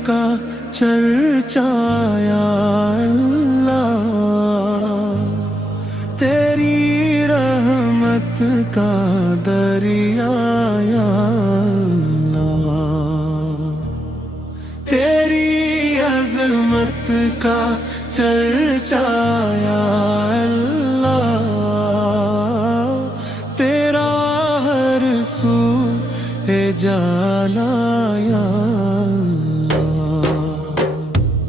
का चर्चा या अल्लाह, तेरी रहमत का दरिया या अल्लाह, तेरी अज़मत का चर्चा या अल्लाह, तेरा हर सू है जाला या अल्लाह।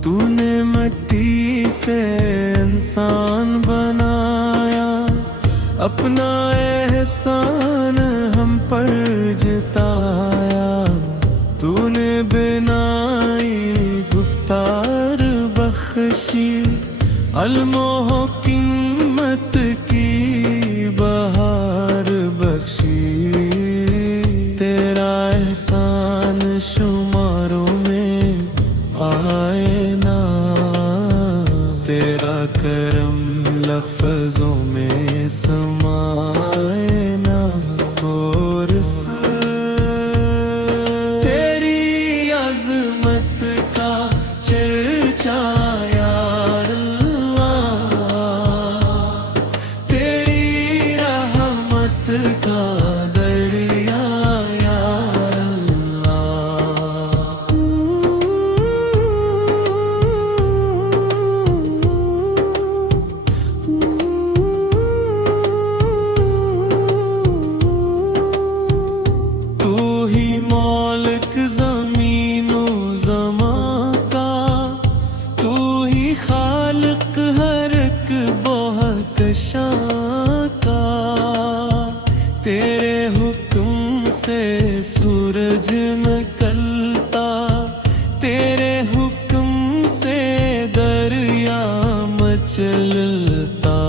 तूने मिट्टी से इंसान बनाया, अपना एहसान हम पर जताया। तूने बिनाई गुफ्तार बख्शी, अल्मो हिम्मत की बहार बख्शी। तेरा एहसान शुमारों में आए ना, तेरा करम लफ्ज़ों में समाए ना। और तेरी अज़मत का चर्चा या अल्लाह, तेरी रहमत का दरिया या मौलिक ज़मीनो ज़मा का, तू ही खालिक हर एक बहकशा का। तेरे हुक्म से सूरज निकलता, तेरे हुक्म से दरिया मचलता।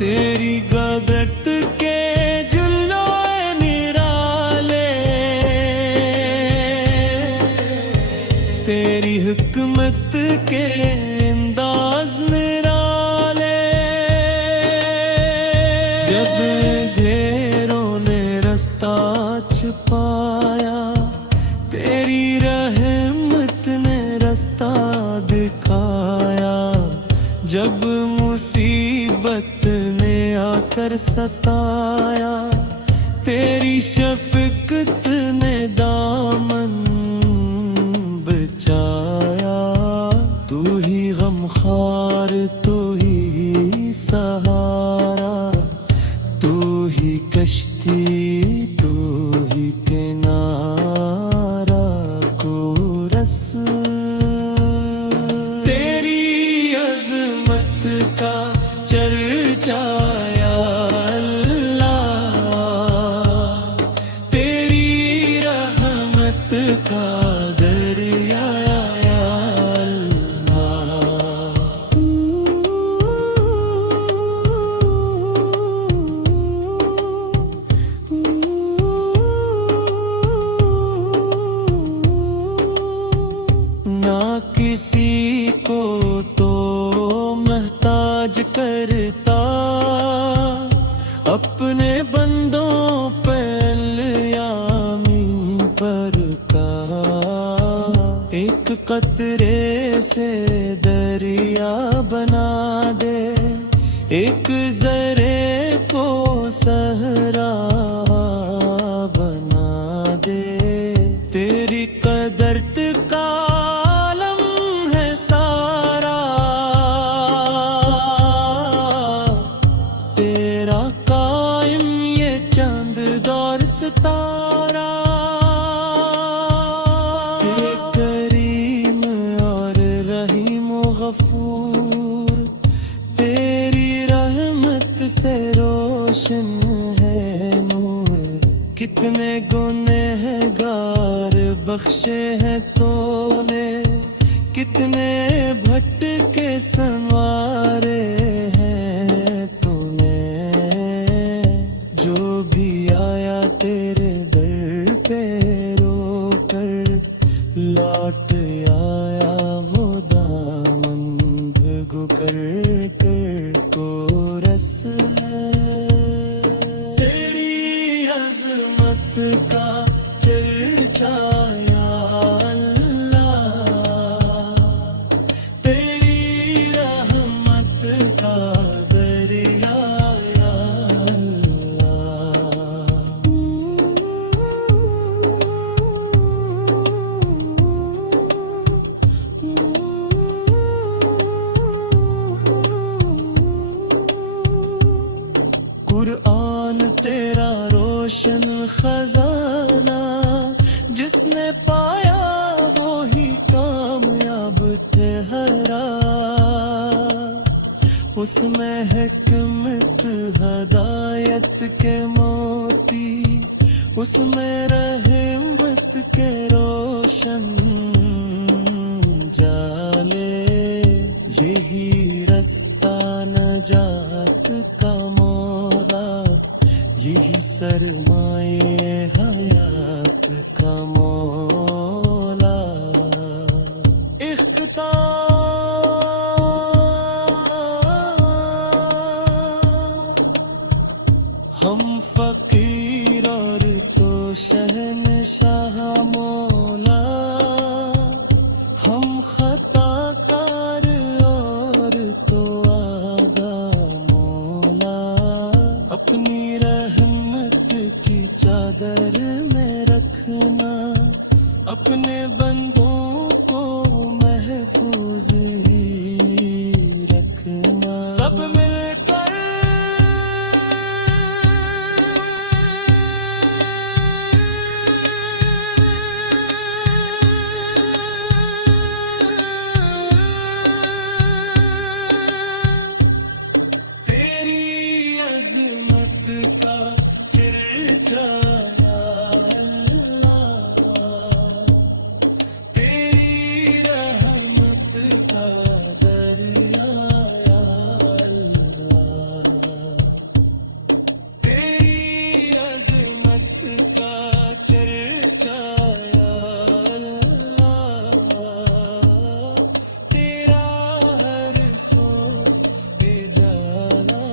तेरी गदरत के तेरी हिकमत के अंदाज निराले। जब अंधेरों ने रास्ता छुपाया, तेरी रहमत ने रास्ता दिखाया। जब मुसीबत ने आकर सताया, तेरी शफ़क़त ने दामन बचाया। तू ही गमखार, तू ही सहारा, तू ही कश्ती, तू ही किनारा को रस। तेरी अज़मत का चर्चा या अल्लाह, तेरी रहमत का दरिया या अल्लाह। ना किसी को तो मोहताज करता, अपने बंदों पे यामी पर का। एक कतरे से दरिया बना दे, एक ज़रे को सहरा बना दे। तेरी कदरत का आलम है सारा, तेरा कायम ये चांद दौर सितारा। तेरे करीम और रहीम गफूर, तेरी रहमत से रोशन है नूर। कितने गुनहगार बख्शे हैं तूने, कितने भटके संवारे हैं तूने। जो भी आया तेरे दर पे रोकर, लौट आया वो दामन भिगो कर को रस। तेरी अज़मत का चर्चा या अल्लाह, उसमें हिकमत हदायत के मोती, उसमें रहमत के रोशन जाले। यही रास्ता नजात का मौला, यही सरमाए हयात का मौला। इख्तिताम हम फकीर और तो शहनशाह मौला, हम खताकार और तो आगा मौला। अपनी रहमत की चादर में रखना, अपने बंदों को महफूज ही रखना। सब मिलकर का चर्चाया अल्लाह, तेरी रहमत का दरियाया अल्लाह। तेरी अज़मत का चर्चाया अल्लाह, तेरा हर सो इजाला।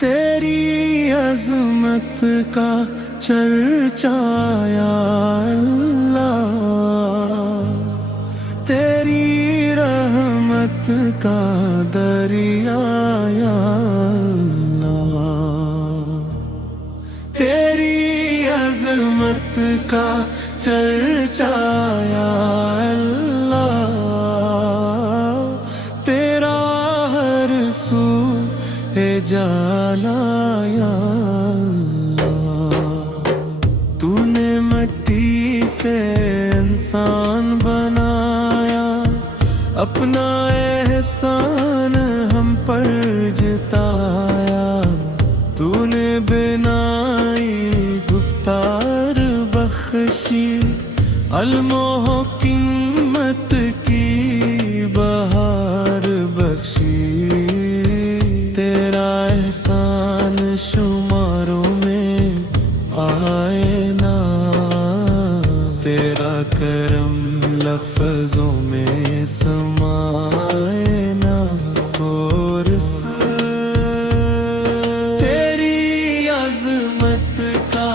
तेरी अज़मत का चर्चाया अल्लाह, तेरी रहमत का दरियाया अल्लाह। तेरी अज़मत का चर्चाया अल्लाह, तेरा हर सू जालाया अल्लाह। तूने मिट्टी से इंसान बनाया, अपना एहसान हम पर जताया। तूने बिनाई गुफ्तार बख्शी, अलमो हिकमत की बहार बख्शी। तेरा एहसान शुमारों में आए ना, तेरा करम लफ्ज़ों में समाए ना। और तेरी अज़मत का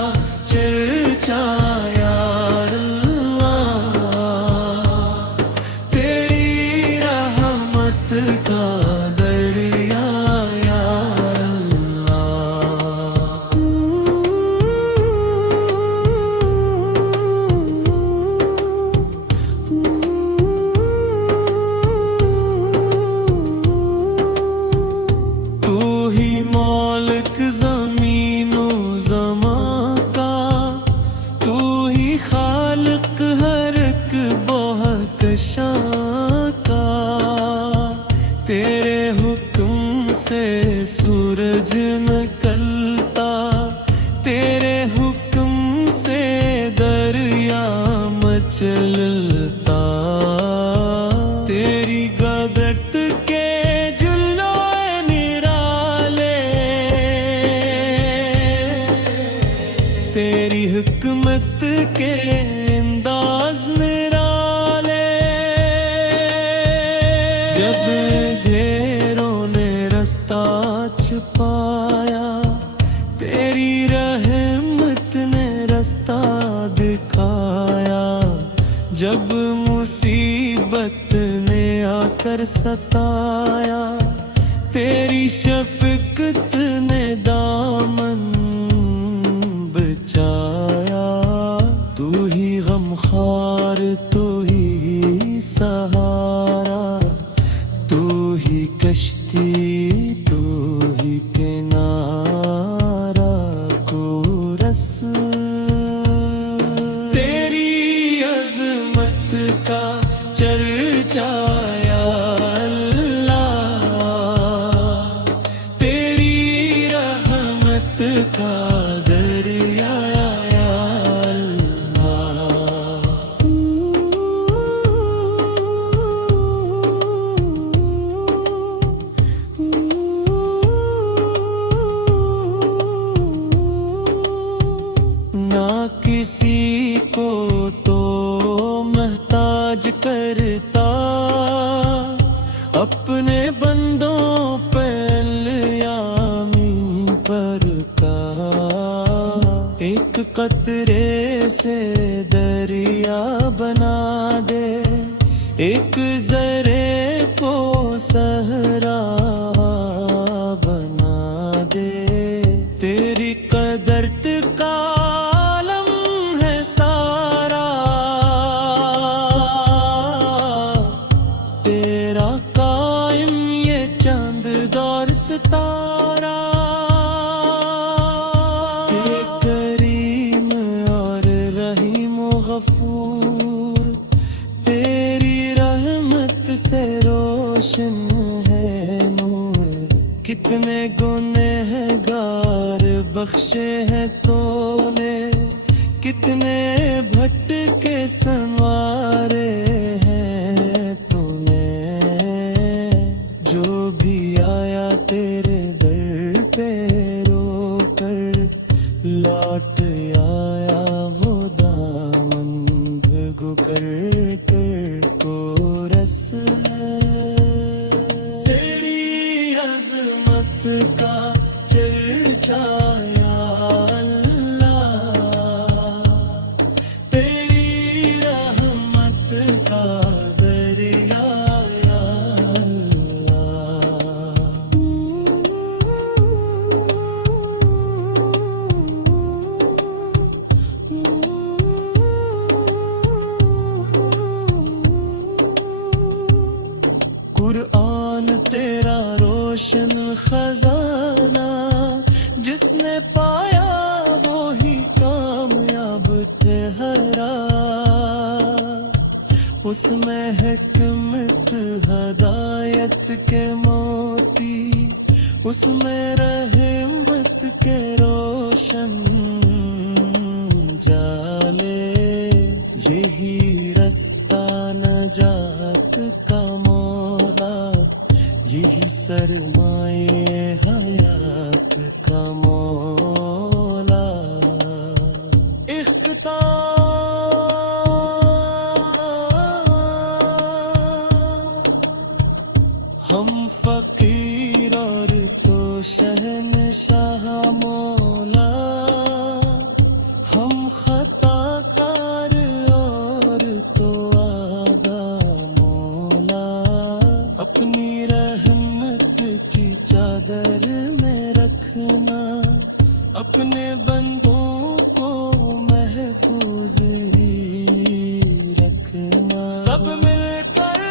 चर्चाया अल्लाह, तेरी रहमत का तेरे हुक्म से सूरज निकलता, तेरे हुक्म से दरिया मचलता। तेरी गदरत के जुल्लो निराले, तेरी हुक्मत के अंदाज निराले। जब अंधेरों ने रास्ता छुपाया, तेरी रहमत ने रास्ता दिखाया। जब मुसीबत ने आकर सताया, तेरी शफकत ने दामन बचाया। तू ही गमखार, तू ही सहारा, तू ही कश्ती, तू ही किनारा को रस। तेरी अज़मत का चर्चा या अल्लाह, तेरी रहमत का दरिया या ना किसी को तो मोहताज करता, अपने बंदों पे यामी बरता। एक कतरे से दरिया बना दे, एक जरे को सहरा बना दे। तेरी कदरत का आलम है सारा, तेरा कायम ये चांद दौर सितारा। तेरे करीम और रहीम गफूर, तेरी रहमत से रोशन है नूर। कितने गुनहगार बख्शे हैं तूने, कितने भटके संवारे हैं तूने। जो भी आया तेरे दर पे रोकर, लौट आया वो दामन भिगो कर कर को रस। तेरी अज़मत का चर्चा या अल्लाह, तेरी रहमत का दरिया या कुरान तेरा रोशन खजाना, जिसने पाया वो ही कामयाब ठहरा। उसमें हिकमत हदायत के मोती, उसमें रहमत के रोशन जाले। यही रास्ता नजात का मौला, यही सरमाए हयात का मौला। हम फकीर और तो शहनशाह मौला, हम खताकार और तो आगा मौला। अपनी रहमत की चादर में रखना, अपने बंदों को महफूज ही रखना। सब मिलकर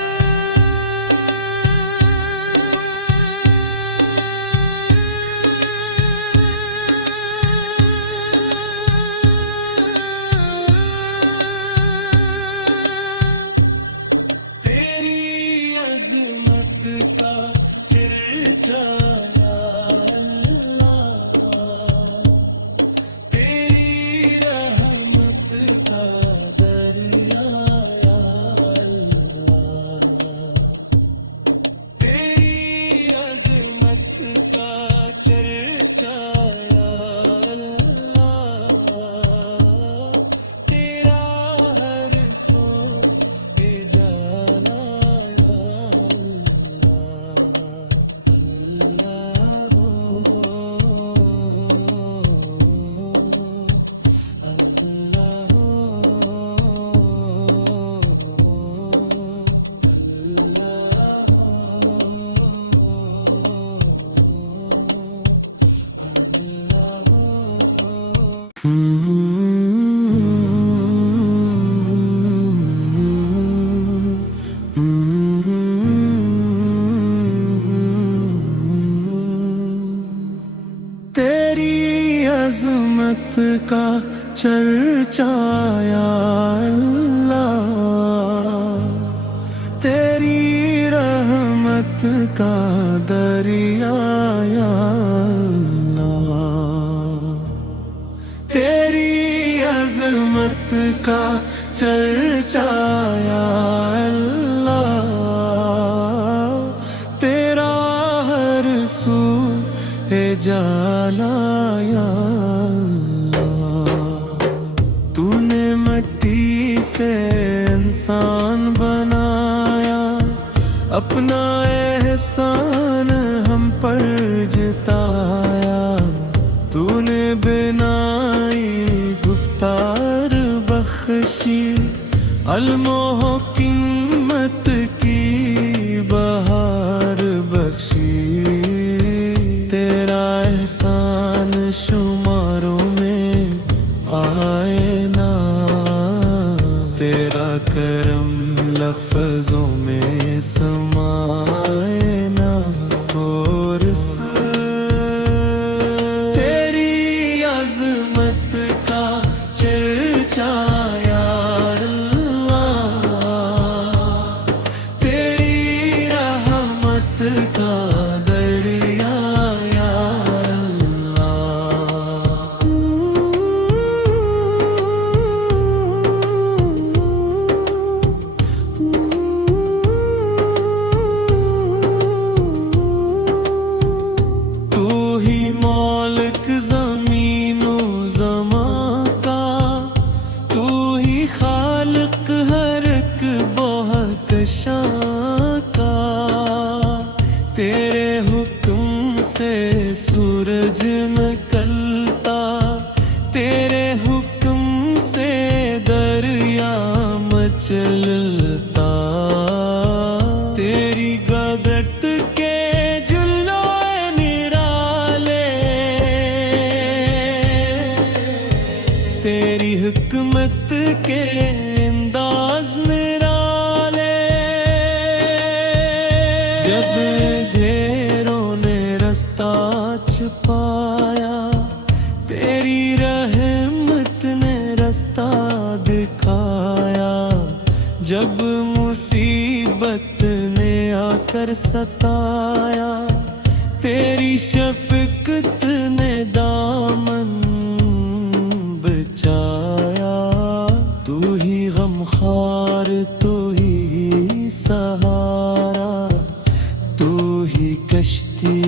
का चर्चा या अल्लाह, तेरी रहमत का दरिया या अल्लाह। अज़मत का चर्चा या अल्लाह, तेरी रहमत का दरिया या अल्लाह, तेरी अज़मत का चर्चा या अल्लाह, तेरा हर सू है जाला या अल्लाह। तूने मिट्टी से इंसान बनाया, अपना एहसान हम पर जताया। तूने बिनाई गुफ्तार बख्शी, अल्मो हिम्मत की बहार बख्शी। तेरा एहसान शुमारों में आए ना, तेरा करम लफ्जों में समाए ना। और तेरी अज़मत का चर्चा या अल्लाह, तेरी रहमत का दरिया या तू ही मौलिक ज़मीनो ज़मा का, तू ही खालिक हर एक बोहकशा का। तेरे हुक्म से सूरज निकलता, तेरे हुक्म से दरिया मचलता। तेरी गदट के जुल्लोए निराले, तेरी हिकमत के अंदाज निराले। जब अंधेरों ने रास्ता छुपाया, तेरी रहमत ने रास्ता दिखाया। जब मुसीबत ने आकर सताया, तेरी शफ़क़त ने दामन बचाया। तू ही गमखार, तू ही सहारा, तू ही कश्ती